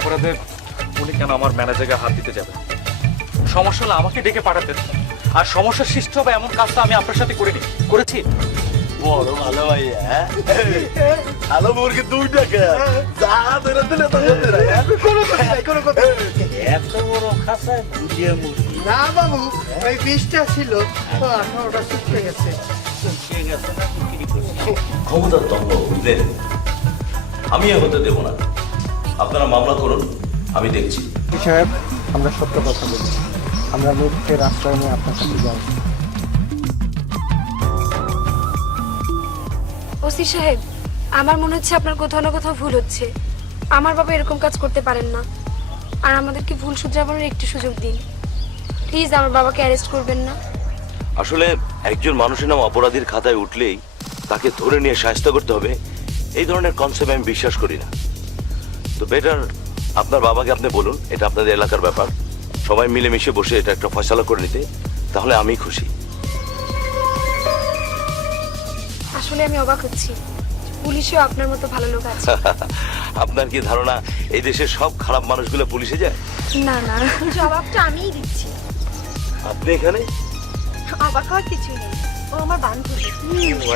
অপরাধে উনি কেন আমার ম্যানেজারকে হাত দিতে যাবে? সমস্যা হলে আমাকে ডেকে পাঠাতেন। আর সমস্যা সৃষ্টি হবে এমন কাজটা আমি আপনার সাথে করেছি। বড় ভালো ভাইয়া, ভালো মুরগি 2 টাকা যা ধরে দিলে তো হতে না। কোনো কথা নাই, কোনো কথা নাই। এত বড় খাসায় দুটিয়া মুরগি না বাবু, ওই 20টা ছিল, তো 18টা শুকিয়ে গেছে। শুকিয়ে গেছে না বিক্রি করছি। ক্ষমতার দম্ভ বুঝলেন, আমি এ হতে দেব না। আপনারা মামলা করুন, আমি দেখছি। সাহেব, আমরা সত্য কথা বলি, আমরা মুহূর্তের আশ্রয় নিয়ে আপনার কাছে যাই। ওসি সাহেব, আমার মনে হচ্ছে আপনার কোথাও না কোথাও ভুল হচ্ছে। আমার বাবা এরকম কাজ করতে পারেন না। আর আমাদেরকে ভুল শুধরানোর একটু সুযোগ দিন প্লিজ। আমার বাবাকে অ্যারেস্ট করবেন না। আসলে একজন মানুষের নাম অপরাধীর খাতায় উঠলেই তাকে ধরে নিয়ে শায়েস্তা করতে হবে, এই ধরনের কনসেপ্ট আমি বিশ্বাস করি না। তো বেটার আপনার বাবাকে আপনি বলুন, এটা আপনাদের এলাকার ব্যাপার, সবাই মিলেমিশে বসে এটা একটা ফয়সালা করে নিতে, তাহলে আমি খুশি। আসলে আমি অবাক হচ্ছি, পুলিশেও আপনার মতো ভালো লোক আছে। আপনার কি ধারণা এই দেশের সব খারাপ মানুষগুলো পুলিশে যায়? না না, জবাবটা আমিই দিচ্ছি। আপনি এখানে? অবাক হওয়ার কিছুই নেই, ও আমার বান্ধবী।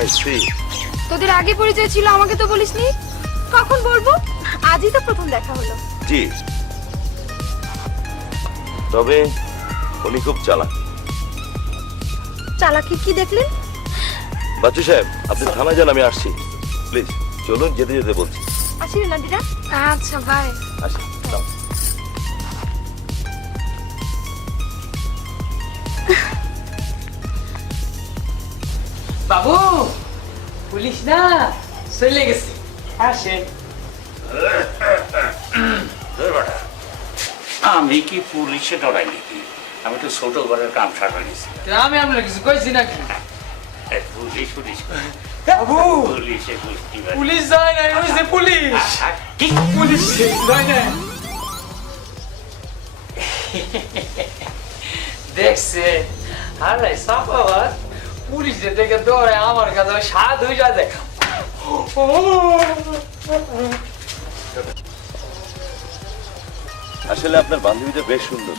I see. তোদের আগে পরিচয় ছিল, আমাকে তো বলিসনি। কখন বলবো? আজই তো প্রথম দেখা হলো। জি, তবে উনি খুব চালাক। চালাকি কি দেখলেন? বাচ্চু সাহেব, আপনি থানায় যান, আমি আসছি। প্লিজ চলুন, যেতে যেতে বলছি। আসি নাদিরা। আচ্ছা, বাই। আসি, যাও। বাবু, পুলিশ না চলে গেছে। আসেন। আমি কি পুলিশে ডরাই নাকি? আমি তো ছোট ঘরের কাম সারা নিছি। আমি আপনার কিছু কইছি নাকি? পুলিশ পুলিশ বাবু, পুলিশে বুঝতে পারি। পুলিশ যায় না, ওই যে পুলিশ। কি? পুলিশ যায় না। দেখছে আরে সাপাবার পুলিশ দেখে দৌড়ে আমার কাছে স্বাদ হয়ে যায় দেখা। আসলে আপনার বান্ধবীটা বেশ সুন্দর।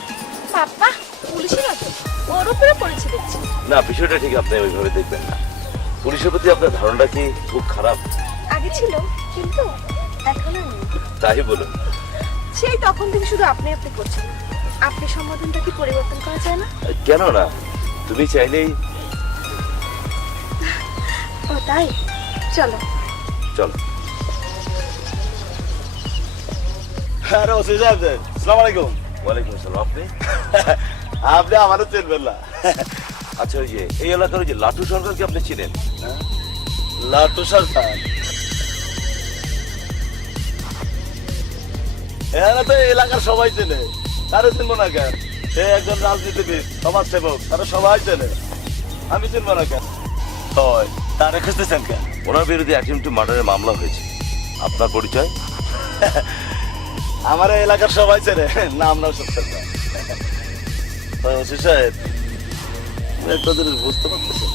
পাপা, পুলিশের আছে, ওর উপরে পড়েছে দেখছি। না, বিষয়টা ঠিক আপনি ওইভাবে দেখবেন না। পুলিশের প্রতি আপনার ধারণাটা কি খুব খারাপ? আগে ছিল, কিন্তু এখন আর নেই। তাই বলুন। সেই তখন থেকে শুধু আপনি আপনি করছেন। আপনি সম্বোধনটা কি পরিবর্তন করা যায় না? কেন না, তুমি চাইলেই। ও তাই, চলো। চলো। আরে ওসি সাহেব, আসসালামু আলাইকুম। ওয়ালাইকুম আসসালাম। আপনি? আপনি আমাদের চিনবেন না। আচ্ছা, ওই যে এই এলাকার ওই যে লাটু সরকারকে আপনি চিনেন? লাটু সরকার? এখানে তো এলাকার সবাই চেনে, তারা চিনবো না কেন? সে একজন রাজনীতিবিদ, সমাজ সেবক, তারা সবাই চেনে, আমি চিনবো না কেন? হয়, তারা খুঁজতেছেন কেন? ওনার বিরুদ্ধে অ্যাটেম্পট টু মার্ডারের মামলা হয়েছে। আপনার পরিচয়? আমার এলাকার সবাই চেনে, নাম না সত্য। ওসি সাহেব, একটা জিনিস বুঝতে পারতেছেন,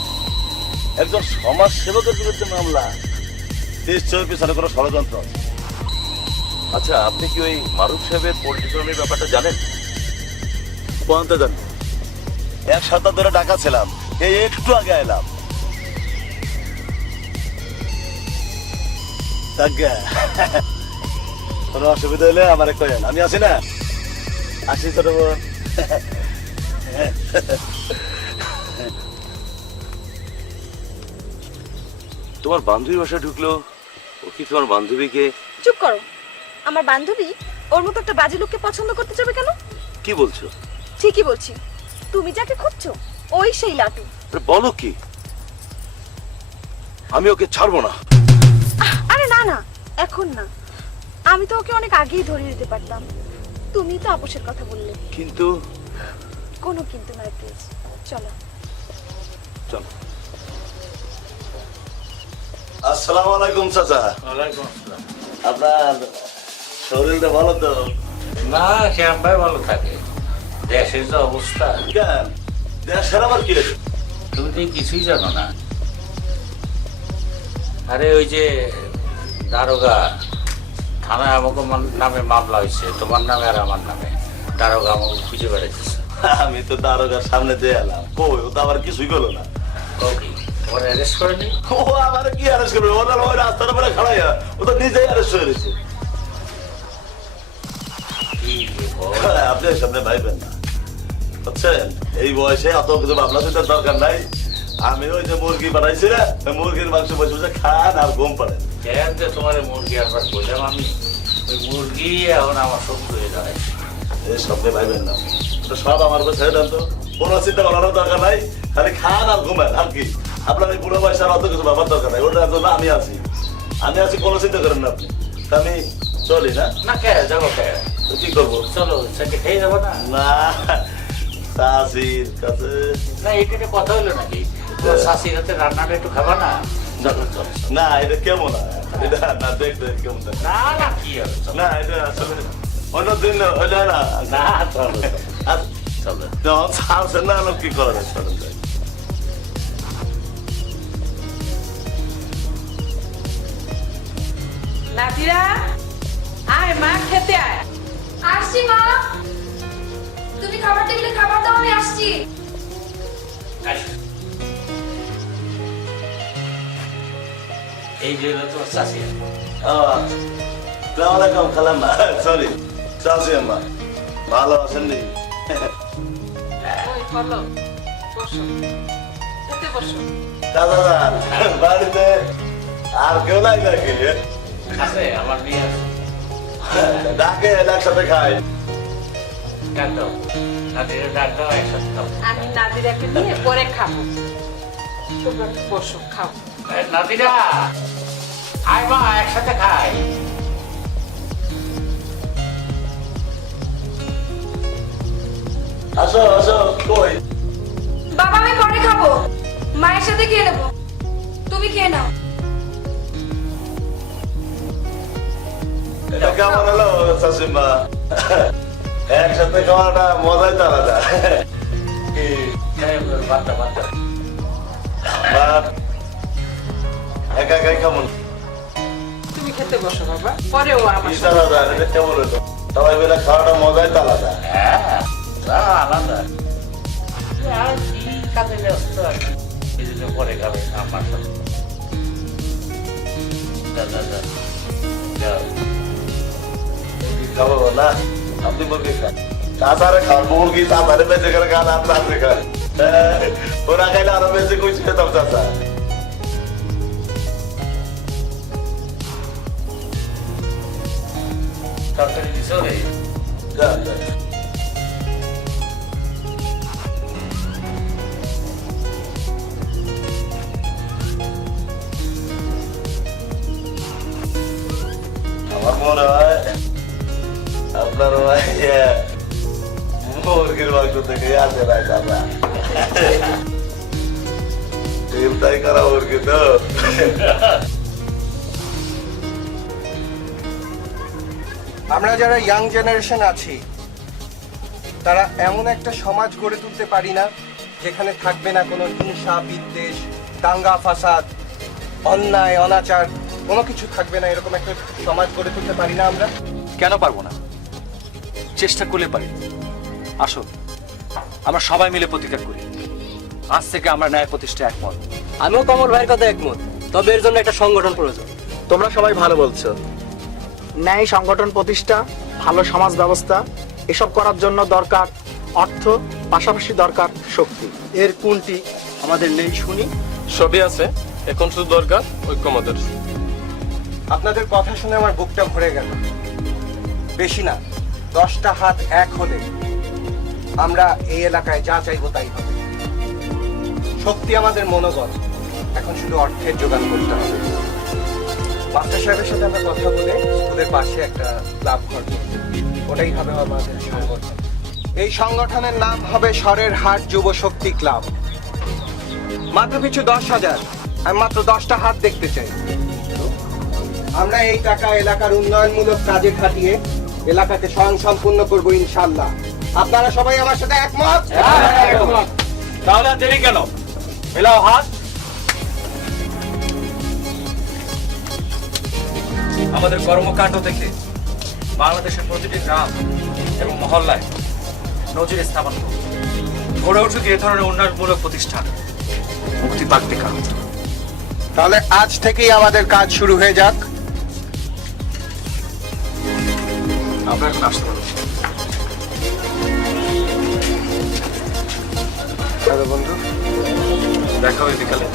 একজন সমাজ সেবকের বিরুদ্ধে মামলা, নিশ্চয়ই পিছনে কোনো ষড়যন্ত্র আছে। আচ্ছা, আপনি কি ওই মারুফ সাহেবের পলিটিক্যালের ব্যাপারটা জানেন? বলতে জানেন? 1 সপ্তাহ ধরে ঢাকা ছিলাম, এই একটু আগে এলাম। কোনো অসুবিধা হলে আমার কয়েন, আমি আছি না। আসি ছোট বোন। তোমার বান্ধবীর বাসায় ঢুকলো, ও কি তোমার বান্ধবীকে? চুপ করো। আমার বান্ধবী ওর মতো একটা বাজে লোককে পছন্দ করতে যাবে কেন? কি বলছো? ঠিকই বলছি। তুমি যাকে খুঁজছো ওই সেই লাটু। বলো কি? আমি ওকে ছাড়বো না। আরে না না, এখন না। আমি তো ওকে অনেক আগেই ধরিয়ে দিতে পারতাম। তুমি তো আপোষের কথা বললে। কিন্তু কোনো কিন্তু নয়, প্লিজ চলো। চলো। আসসালামু আলাইকুম চাচা। ওয়ালাইকুম আসসালাম। আপনার শরীরটা ভালো তো? না, শ্যাম ভাই ভালো থাকে। দেশের যে অবস্থা, কেন দেশের আবার কি হয়েছে? তুমি তো কিছুই জানো না। আরে ওই যে দারোগা থানায় আমাকে নামে মামলা হয়েছে, তোমার নামে আর আমার নামে। দারোগা আমাকে খুঁজে বেড়াইতেছে। আমি তো দারোগার সামনে দিয়ে এলাম, কই ও তো আবার কিছুই করলো না। ওকে, ওরা অ্যারেস্ট করেনি? ও আমার কি অ্যারেস্ট করবে? ও তো ওই রাস্তার উপরে খাড়াইয়া ও তো নিজেই অ্যারেস্ট হয়ে গেছে। কি যে বল। আপনি সামনে ভাইবেন না, বুঝছেন? এই বয়সে অত কিছু ভাবনা চিন্তার দরকার নাই। আমি ওই যে মুরগি বানাইছি না, ওই মুরগির মাংস বসে বসে খান আর ঘুম পাড়েন। কেন যে তোমার মুরগি একবার বললাম আমি, ওই মুরগি এখন আমার শত্রু হয়ে দাঁড়াইছে। এই সামনে ভাইবেন না, তো সব আমার উপর ছেড়ে দেন তো। কোনো চিন্তা করার দরকার নাই, খালি খান আর ঘুমেন। আর কি আপনার এই বুড়ো বয়সে আর অত কিছু ভাবার দরকার নাই। ওটার জন্য আমি আছি, কোনো চিন্তা করেন না আপনি। তা আমি চলি না? না কে যাবো কে? তো কি করবো? চলো সেটা খেয়ে যাবো না? না, চাষির কাছে না, এটা কথা হলো নাকি? শাশির হাতে রান্নাটা একটু খাবা না? চলো চলো। না, এটা কেমন? এটা না দেখতে কেমন থাকে? না না, কি হবে, চলো। না, এটা আসলে অন্যদিন ওইটা না। না চলো আর চলো। যখন ছাড়ছেন না, লোক কি করা যায়? চলেন যাই। নাদিরা, আয় মা, খেতে আয়। আসছি মা, তুমি খাবার টেবিলে খাবার দাও, আমি আসছি। আসো। এই যে হলো তোমার শাশি। আসসালামু আলাইকুম খালাম্মা, সরি চাষি আম্মা, ভালো আছেন নি? ওই বলো, বসো, খেতে বসো। দাদা বাড়িতে আর কেউ নাই নাকি? আছে, আমার মেয়ে আছে। ডাকে একসাথে খাই। ডাক দাও, নাতিরে ডাক দাও, একসাথে খাও। আমি নাদিরাকে নিয়ে পরে খাবো। তোমরা বসো, খাও। নাতিরা, আয় মা, একসাথে খাই। আসো আসো, কই? বাবা আমি পরে খাবো, মায়ের সাথে খেয়ে নেবো, তুমি খেয়ে নাও। এটা কেমন হলো চাষিমা? একসাথে খাওয়াটা মজাই তো আলাদা। বাচ্চা বাচ্চা বাপ, একা একাই কেমন? তুমি খেতে বসো বাবা, পরেও আমার কি সাথে। আলাদা? এটা কেমন হলো? সবাই মিলে খাওয়াটা মজাই তো আলাদা। হ্যাঁ, তা আলাদা। আর কি কাজে ব্যস্ত আর কি। কিছুদিন পরে খাবে আমার সাথে। যা, যা, যা। যাও। খাবো না, আপনি মুরগি খান। চাচারে খান, মুরগি চাচারে বেঁচে করে খান, আপনি আপনি খান। ওরা খাইলে আরো বেশি খুশি খেতাম চাচা। তরকারি দিছো রে? যান, যান। আমার মনে হয় আপনার মুরগির মাংস থেকে আসে না চাচা। চিন্তাই করা মুরগি তো। আমরা যারা ইয়াং জেনারেশন আছি তারা এমন একটা সমাজ গড়ে তুলতে পারি না যেখানে থাকবে না কোনো হিংসা বিদ্বেষ, দাঙ্গা ফাসাদ, অন্যায় অনাচার, কোনো কিছু থাকবে না। এরকম একটা সমাজ গড়ে তুলতে পারি না আমরা? কেন পারবো না? চেষ্টা করলে পারি। আসো, আমরা সবাই মিলে প্রতিকার করি। আজ থেকে আমরা ন্যায় প্রতিষ্ঠায় একমত। আমিও কমল ভাইয়ের কথা একমত, তবে এর জন্য একটা সংগঠন প্রয়োজন। তোমরা সবাই ভালো বলছো। ন্যায় সংগঠন প্রতিষ্ঠা, ভালো সমাজ ব্যবস্থা, এসব করার জন্য দরকার অর্থ, পাশাপাশি দরকার শক্তি। এর কোনটি আমাদের নেই শুনি? সবই আছে, এখন শুধু দরকার ঐক্যমতের। আপনাদের কথা শুনে আমার বুকটা ভরে গেল। বেশি না, 10টা হাত এক হলে আমরা এই এলাকায় যা চাইবো তাই হবে। শক্তি আমাদের মনোবল, এখন শুধু অর্থের যোগান করতে হবে। মাস্টার সাহেবের সাথে আমরা কথা বলে স্কুলের পাশে একটা ক্লাব করব, ওটাই হবে আমাদের সংগঠন। এই সংগঠনের নাম হবে সরের হাট যুব শক্তি ক্লাব। মাত্র পিছু 10,000, আমি মাত্র 10টা হাত দেখতে চাই। আমরা এই টাকা এলাকার উন্নয়নমূলক কাজে খাটিয়ে এলাকাকে স্বয়ংসম্পূর্ণ করবো ইনশাল্লাহ। আপনারা সবাই আমার সাথে একমত? তাহলে আর দেরি কেন? মেলাও হাত। আমাদের কর্মকাণ্ড থেকে বাংলাদেশের প্রতিটি গ্রাম এবং মহল্লায় নজির স্থাপন করব। গড়ে উঠুক এ ধরনের উন্নয়নমূলক প্রতিষ্ঠান, মুক্তি পাক বেকার। তাহলে আজ থেকেই আমাদের কাজ শুরু হয়ে যাক। আমরা এখন আসতে পারবো। বন্ধু, দেখা হবে বিকালে।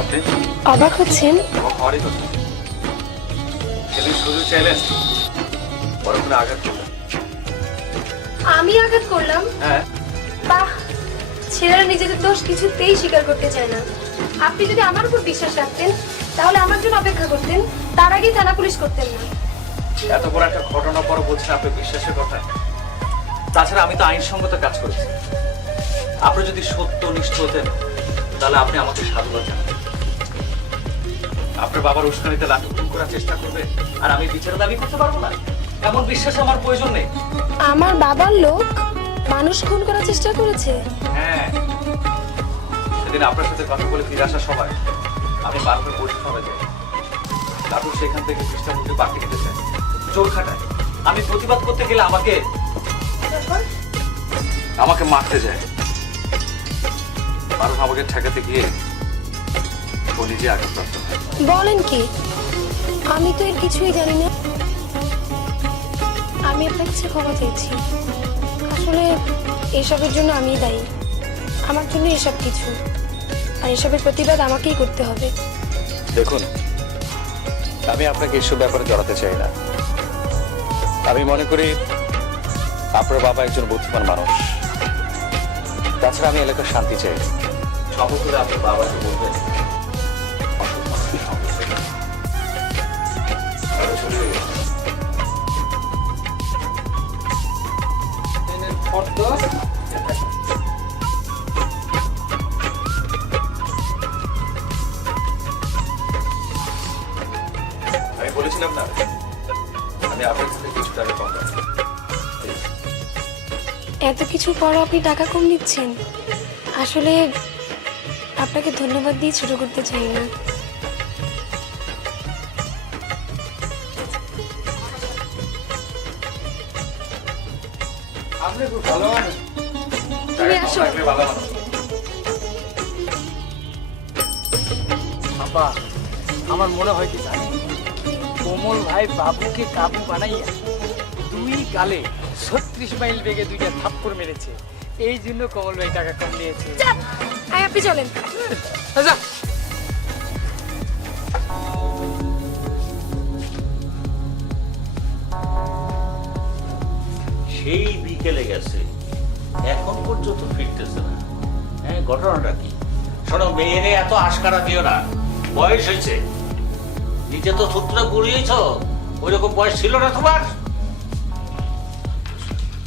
আপনি অবাক হচ্ছেন? হওয়ারই কথা। সেদিন সুযোগ চাইলেন, বড় করে আঘাত করলেন। আমি আঘাত করলাম? হ্যাঁ, বাহ, ছেলেরা নিজেদের দোষ কিছুতেই স্বীকার করতে চায় না। আপনি যদি আমার উপর বিশ্বাস রাখতেন তাহলে আমার জন্য অপেক্ষা করতেন, তার আগেই থানা পুলিশ করতেন না। এত বড় একটা ঘটনা পর বলছেন আপনি বিশ্বাসের কথা। তাছাড়া আমি তো আইনসঙ্গত কাজ করেছি। আপনি যদি সত্য নিষ্ঠ হতেন তাহলে আপনি আমাকে সাধুবাদ জানাবেন। আপনার বাবার উস্কানিতে লাঠি করার চেষ্টা করবে আর আমি বিচার দাবি করতে পারবো না, এমন বিশ্বাস আমার প্রয়োজন নেই। আমার বাবার লোক মানুষ খুন করার চেষ্টা করেছে? হ্যাঁ, সেদিন আপনার সাথে কথা বলে ফিরে আসার সময় আমি বারবার পরিশ্রমে যাই। লাটু সেখান থেকে পৃষ্ঠা মুখে বাকি নিতে চায়, জোর খাটায়। আমি প্রতিবাদ করতে গেলে আমাকে মারতে যায়। বারণ আমাকে ঠেকাতে গিয়ে ও নিজে আঘাতপ্রাপ্ত হয়। বলেন কি? আমি তো এর কিছুই জানি না। আমি আপনার কাছে ক্ষমা চাইছি। আসলে এসবের জন্য আমিই দায়ী। আমার জন্য এসব কিছু, আর এসবের প্রতিবাদ আমাকেই করতে হবে। দেখুন, আমি আপনাকে এসব ব্যাপারে জড়াতে চাই না। আমি মনে করি আপনার বাবা একজন বুদ্ধিমান মানুষ। তাছাড়া আমি এলাকার শান্তি চাই। খবর করে আপনার বাবাকে বলবেন আমি বলেছিলাম না আমি আপনার কাছে কিছু টাকা কম পাবো। এত কিছুর পর আপনি টাকা কম নিচ্ছেন? আসলে আপনাকে ধন্যবাদ দিয়ে ছোট করতে চাই না। আপনি খুব ভালো মানুষ। তুমি আসো। ভালো মানুষ। বাবা, আমার মনে হয় কি জানি, কোমল ভাই বাবুকে কাবু বানাইয়া 2 গালে 36 মাইল বেগে 2টা থাপ্পড় মেরেছে। এই জন্য কোমল ভাই টাকা কম নিয়েছে। চাপ! আয় আপনি চলেন। আচ্ছা, সেই বিকেলে গেছে, এখন পর্যন্ত ফিরতেছে না। হ্যাঁ, ঘটনাটা কি? শোনো, মেয়েরে এত আশকারা দিও না। বয়স হয়েছে, নিজে তো থুতরা গুড়িয়েছ, ওই রকম বয়স ছিল না তোমার।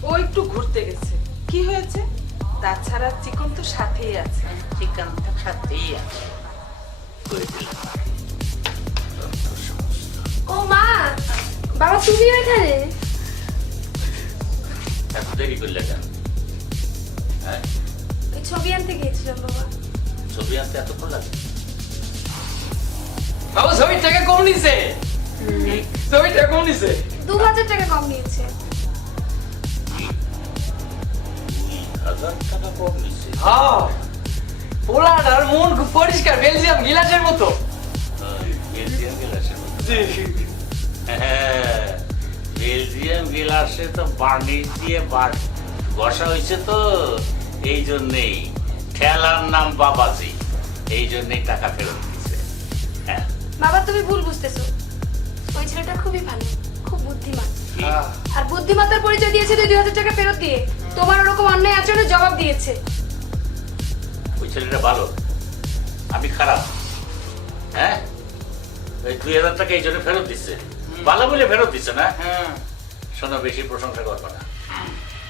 ও একটু ঘুরতে গেছে, কি হয়েছে? তাছাড়া চিকন তো সাথেই আছে। চিকেন সাথেই আছে। করে দিলাম। ও মা, বাবা তুমিও এখানে? এত দেরি করলে কেন? হ্যাঁ, ওই ছবি আনতে গিয়েছিলাম বাবা। ছবি আনতে এতক্ষণ লাগে? বাবু ছবির টাকা কম নিছে। ছবির টাকা কম নিছে। 2000 টাকা কম নিয়েছে। 2000 টাকা কম নিচ্ছে। হ্যাঁ, পোলাটার মন খুব পরিষ্কার, বেলজিয়াম গিলাসের মতো। বেলজিয়াম গিলাসের মতো। হ্যাঁ, বেলজিয়াম গিলাসে তো বার্নিশ দিয়ে ঘষা হয়েছে, তো এই জন্যেই ঠেলার নাম বাবাজি, এই জন্যই টাকা ফেরত দিচ্ছে। হ্যাঁ, বাবা তুমি ভুল বুঝতেছো। ওই ছেলেটা খুবই ভালো, খুব বুদ্ধিমান। আর বুদ্ধিমত্তার পরিচয় দিয়েছে 2000 টাকা ফেরত দিয়ে। তোমার ওরকম অন্যায় আচরণের জবাব দিয়েছে। ওই ছেলেটা ভালো, আমি খারাপ? হ্যাঁ, ওই 2000 টাকা এই জন্য ফেরত দিচ্ছে, ভালো বলে ফেরত দিচ্ছে না? শোনো, বেশি প্রশংসা করবে না।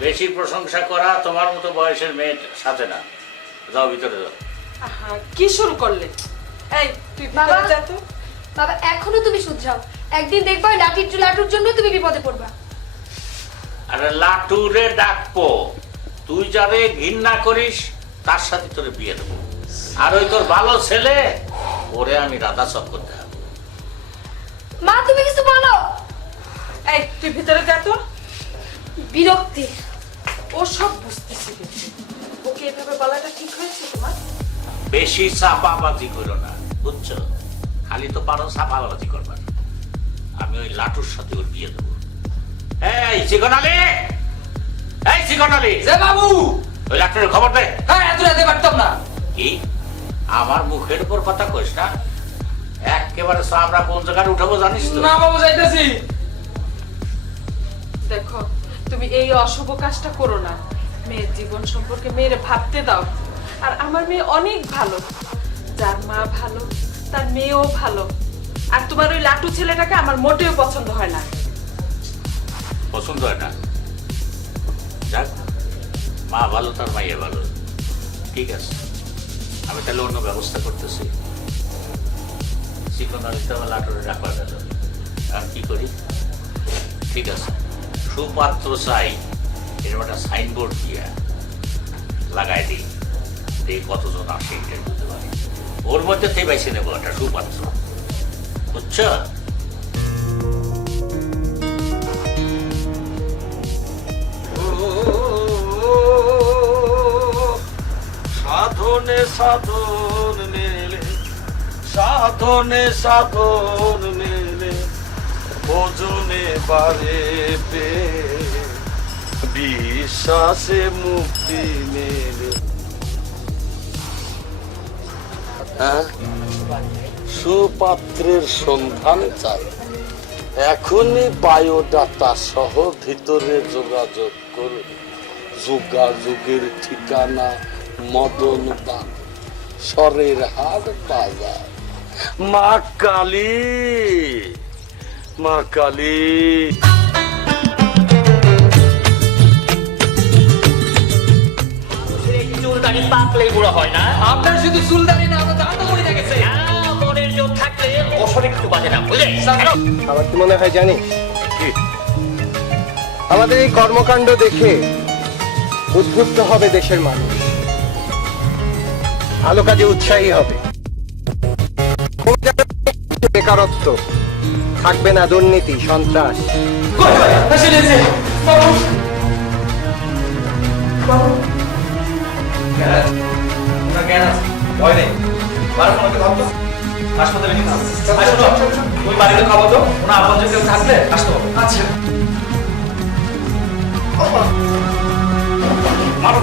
বেশি প্রশংসা করা তোমার মতো বয়সের মেয়ের সাথে না। যাও ভিতরে যাও। আহা, কি শুরু করলে? এই তুই বাবা। ভিতরে যা তো। বাবা এখনো তুমি শুধরাও, একদিন দেখবা ওই লাটুর জন্য তুমি বিপদে পড়বা। আরে লাটুরে ডাকবো, তুই যারে ঘৃণা করিস তার সাথে তোরে বিয়ে দেবো। আর ওই তোর ভালো ছেলে, ওরে আমি রাধা সব করতে হবে। মা তুমি কিছু বলো। এই তুই ভিতরে যা তো। বিরক্তি। ও সব বুঝতেছি, ওকে এভাবে বলাটা ঠিক হয়েছে তোমার? বেশি চাপাবাজি করো না, বুঝছো? খালি তো পারো চাপাবাজি করবা। আমি ওই লাটুর সাথে ওর বিয়ে দেবো। এই চিকন আলী, এই চিকন আলী, যে বাবু, ওই লাটুরের খবর দে। হ্যাঁ এত রাতে পারতাম না। কি আমার মুখের উপর কথা কইস না? একেবারে আমরা কোন জায়গায় উঠাবো জানিস তো? না বাবু, যাইতেছি। দেখো, তুমি এই অশুভ কাজটা করো না। মেয়ের জীবন সম্পর্কে মেয়ের ভাবতে দাও। আর আমার মেয়ে অনেক ভালো, যার মা ভালো তার মেয়েও ভালো। আর তোমার ওই লাটু ছেলেটাকে আমার মোটেও পছন্দ হয় না। পছন্দ হয় না? যাক, মা ভালো তার মাইয়া ভালো, ঠিক আছে। আমি তাহলে অন্য ব্যবস্থা করতেছি। চিকন আলিতে আমার লাটুরে রাখা গেল, আর কি করি? ঠিক আছে, সুপাত্র চাই, এরকম একটা সাইনবোর্ড দিয়ে লাগাই দিই, দেখি কতজন আসে ইন্টারভিউতে পারে। ওর মধ্যে থেকে বেছে নেবো একটা সুপাত্র, বুঝছো? সাধনে সাধন মেলে, সাধনে সাধন মেলে, ভোজনে বারে পে, বিশ্বাসে মুক্তি মেলে। সুপাত্রের সন্ধান চাই, এখনই বায়োডাটা সহ ভিতরে যোগাযোগ করুন। যোগাযোগের ঠিকানা মদনবাগ, সরের হাট বাজার। মা কালী, মা কালী। চুলদানি পাকলেই বুড়ো হয় না। আপনার শুধু চুলদারি না, আমরা দাঁতও মরে গেছে। মনের জোর থাকলে অসর একটু বাজে না, বুঝলে? আমার কি মনে হয় জানি, আমাদের এই কর্মকাণ্ড দেখে উদ্বুদ্ধ হবে দেশের মানুষ, ভালো কাজে উৎসাহী হবে। বেকারত্ব থাকবে না, দুর্নীতি, সন্ত্রাস। হাসপাতালে নিতে হবে। তুমি বাড়িতে খাবো তো, ওনার আপন কেউ থাকলে আসতে হবে। আচ্ছা। মারো,